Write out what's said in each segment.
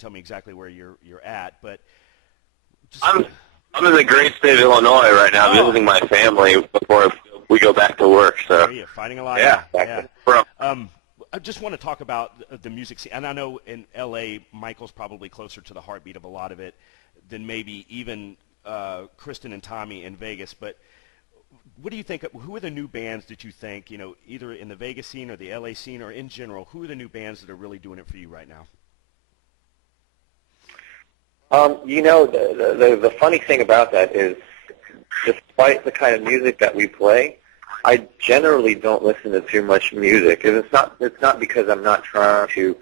tell me exactly where you're at, but just, I'm in the great state of Illinois right now, visiting my family before we go back to work. So are you finding a lot? Yeah. I just want to talk about the music scene, and I know in L.A. Michael's probably closer to the heartbeat of a lot of it than maybe even Kristen and Tommy in Vegas. But what do you think? Who are the new bands that you think, either in the Vegas scene or the L.A. scene or in general? Who are the new bands that are really doing it for you right now? The funny thing about that is, despite the kind of music that we play, I generally don't listen to too much music, and it's not because I'm not trying to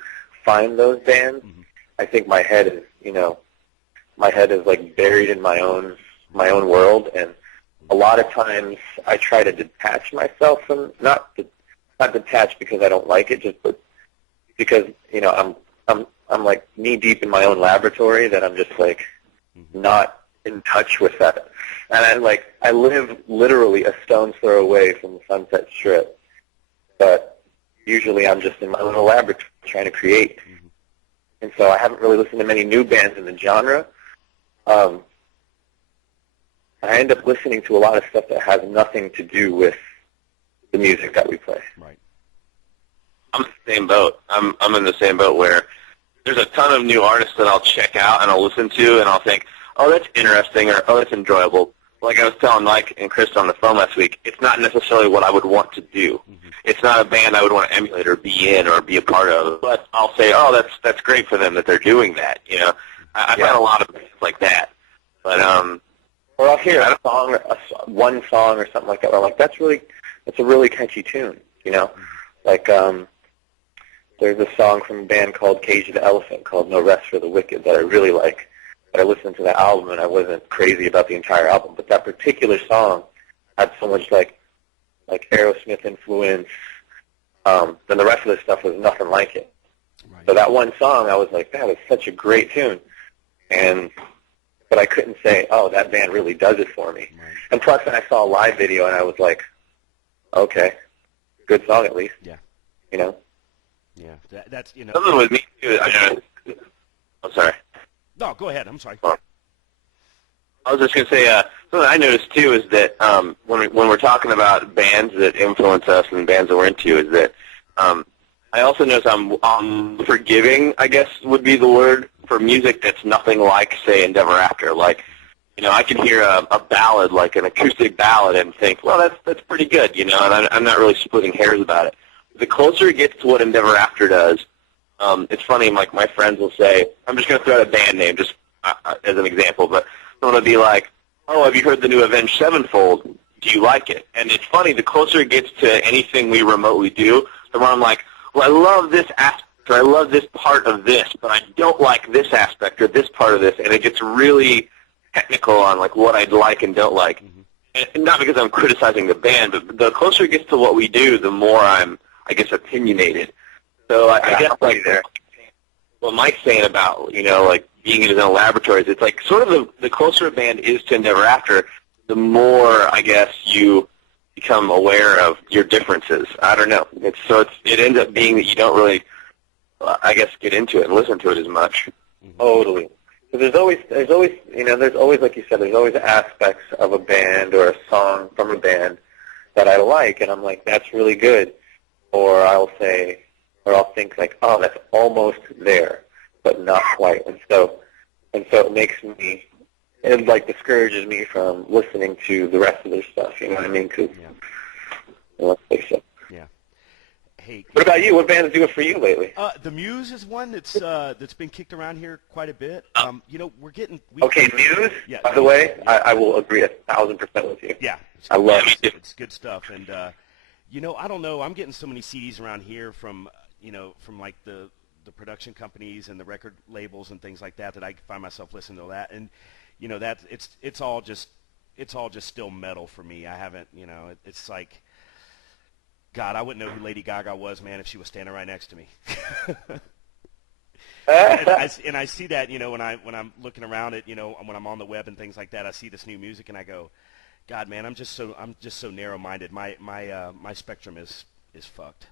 find those bands. Mm-hmm. I think my head is like buried in my own world, and a lot of times I try to detach myself from not detach because I don't like it, just because I'm like knee deep in my own laboratory that I'm just like not in touch with that. And I live literally a stone's throw away from the Sunset Strip, but usually I'm just in my little laboratory trying to create. Mm-hmm. And so I haven't really listened to many new bands in the genre. I end up listening to a lot of stuff that has nothing to do with the music that we play. Right. I'm in the same boat. I'm in the same boat where there's a ton of new artists that I'll check out and I'll listen to, and I'll think, oh, that's interesting, or oh, that's enjoyable. Like I was telling Mike and Chris on the phone last week, it's not necessarily what I would want to do. Mm-hmm. It's not a band I would want to emulate or be in or be a part of. But I'll say, oh, that's great for them that they're doing that. I've had a lot of bands like that. But or I'll hear one song or something like that. Where I'm like, that's a really catchy tune. Like there's a song from a band called Cage the Elephant called No Rest for the Wicked that I really like. But I listened to that album and I wasn't crazy about the entire album. But that particular song had so much like Aerosmith influence. Then the rest of the stuff was nothing like it. Right. So that one song, I was like, that is such a great tune. But I couldn't say, oh, that band really does it for me. Right. And plus, then I saw a live video and I was like, okay, good song at least. Yeah. Yeah, that's something with me too. I'm sorry. No, go ahead. I'm sorry. I was just going to say, something I noticed too is that when we're talking about bands that influence us and bands that we're into, is that I also notice I'm forgiving, I guess would be the word, for music that's nothing like, say, Endeverafter. Like, I can hear a ballad, like an acoustic ballad, and think, well, that's pretty good, and I'm not really splitting hairs about it. The closer it gets to what Endeverafter does, it's funny, like my friends will say, I'm just going to throw out a band name just as an example, but someone will be like, oh, have you heard the new Avenged Sevenfold? Do you like it? And it's funny, the closer it gets to anything we remotely do, the more I'm like, well, I love this aspect, or I love this part of this, but I don't like this aspect or this part of this, and it gets really technical on like what I'd like and don't like. Mm-hmm. And not because I'm criticizing the band, but the closer it gets to what we do, the more I'm, I guess, opinionated. So I guess like what Mike's saying about, like being in his own laboratories, it's like sort of the closer a band is to Endeverafter, the more, I guess, you become aware of your differences. I don't know. It ends up being that you don't really, I guess, get into it and listen to it as much. Mm-hmm. Totally. So there's always, like you said, there's always aspects of a band or a song from a band that I like, and I'm like, that's really good. Or I'll think like, oh, that's almost there, but not quite. And so it makes me, it like discourages me from listening to the rest of their stuff. You know what I mean? Because let's face it. Yeah. Hey. What about you? What band's doing for you lately? The Muse is one that's been kicked around here quite a bit. We're getting. Okay, Muse. Yeah, by the way, yeah. I will agree 1,000% with you. Yeah, I love it. It's good stuff, and I don't know. I'm getting so many CDs around here from like the production companies and the record labels and things like that I find myself listening to that, and that it's all just still metal for me. I haven't, it's like, God, I wouldn't know who Lady Gaga was, man, if she was standing right next to me. and I see that, when I'm looking around at, when I'm on the web and things like that, I see this new music and I go, God, man, I'm just so narrow-minded. My spectrum is fucked.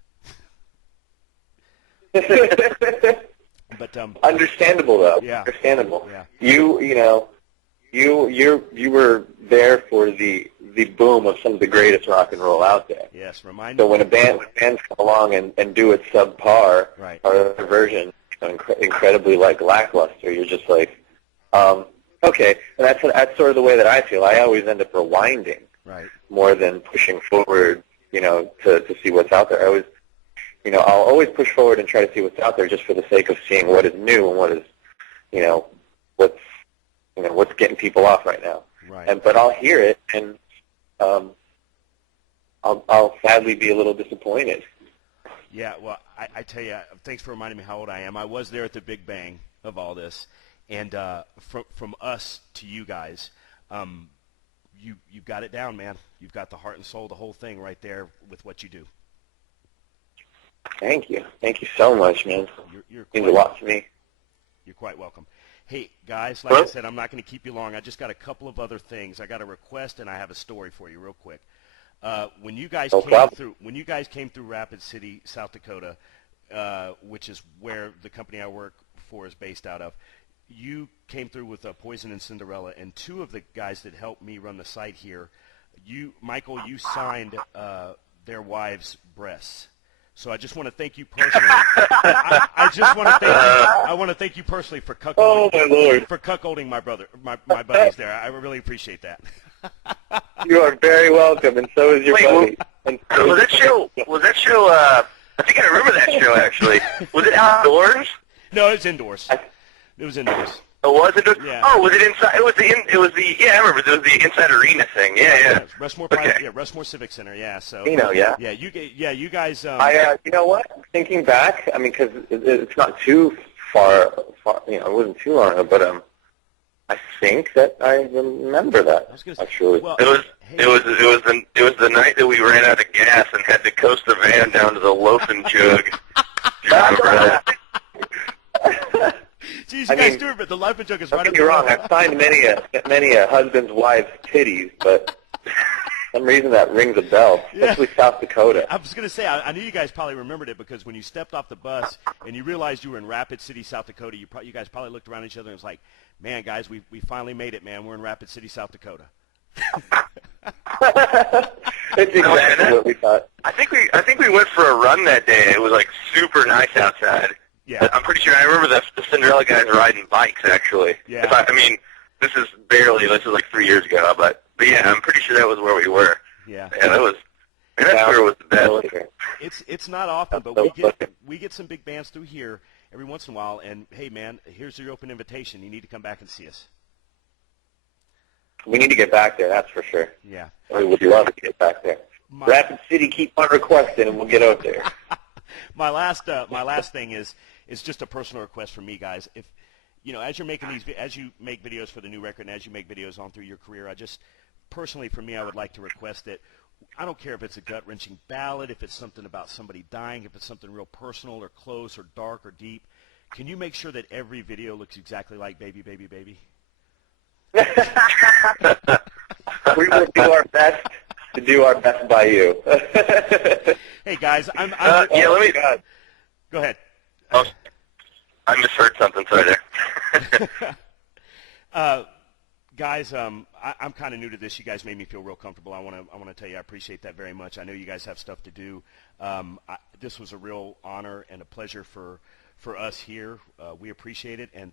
But Understandable, though. Yeah. Understandable. Yeah. You were there for the boom of some of the greatest rock and roll out there. Yes, remind So me. when bands come along and do it subpar, Right. or their version incredibly like lackluster, you're just like, okay. And that's sort of the way that I feel. I always end up rewinding Right. more than pushing forward, to see what's out there. I'll always push forward and try to see what's out there just for the sake of seeing what is new and what is, what's getting people off right now. Right. But I'll hear it, and I'll sadly be a little disappointed. Yeah, well, I tell you, thanks for reminding me how old I am. I was there at the Big Bang of all this, and from us to you guys, you've got it down, man. You've got the heart and soul, the whole thing right there with what you do. Thank you. Thank you so much, man. You're Means a lot to me. You're quite welcome. Hey, guys, like I said, I'm not going to keep you long. I just got a couple of other things. I got a request, and I have a story for you real quick. When you guys came through Rapid City, South Dakota, which is where the company I work for is based out of, you came through with Poison and Cinderella, and two of the guys that helped me run the site here, Michael, you signed their wives' breasts. So I just want to thank you personally. I want to thank you personally for cuckolding. Oh my Lord! For cuckolding my buddies there. I really appreciate that. You are very welcome, and so is your buddy. Was that show? I think I remember that show actually. Was it outdoors? No, it was indoors. It was indoors. Oh, was it? Yeah. Oh, was it inside? It was the. Yeah, I remember. It was the inside arena thing. Yeah. Rushmore Civic Center. Yeah. So. Yeah. Yeah, you guys. You know what? Thinking back, I mean, because it's not too far. It wasn't too long ago, but I think that I remember that. I was gonna say, actually. Well, It was the night that we ran out of gas and had to coast the van down to the Loaf and Jug. Do you remember that? Jeez, you guys do it, but the Life and Jug is right Don't up get me the wrong. road. I've signed many a husband's wife's titties, but for some reason that rings a bell, especially South Dakota. I was going to say, I knew you guys probably remembered it because when you stepped off the bus and you realized you were in Rapid City, South Dakota, you guys probably looked around at each other and was like, man, guys, we finally made it, man. We're in Rapid City, South Dakota. It's exactly what we thought. I think we went for a run that day. It was like super nice outside. Yeah. I'm pretty sure I remember the Cinderella guys riding bikes actually. Yeah. This is like 3 years ago, but yeah, I'm pretty sure that was where we were. Yeah. Yeah, that sure was the best. It's not often, but we get some big bands through here every once in a while, and hey, man, here's your open invitation. You need to come back and see us. We need to get back there, that's for sure. Yeah. We would love to get back there. Rapid City, keep on requesting, and we'll get out there. My last thing is just a personal request from me, guys. If as you're making as you make videos for the new record, and as you make videos on through your career, I just personally, for me, I would like to request that. I don't care if it's a gut-wrenching ballad, if it's something about somebody dying, if it's something real personal or close or dark or deep. Can you make sure that every video looks exactly like Baby, Baby, Baby? We will do our best to do our best by you. Hey, guys, I'm let me. Go ahead. Oh, I misheard something. Sorry there. Guys, I'm kind of new to this. You guys made me feel real comfortable. I want to tell you I appreciate that very much. I know you guys have stuff to do. This was a real honor and a pleasure for us here. We appreciate it, and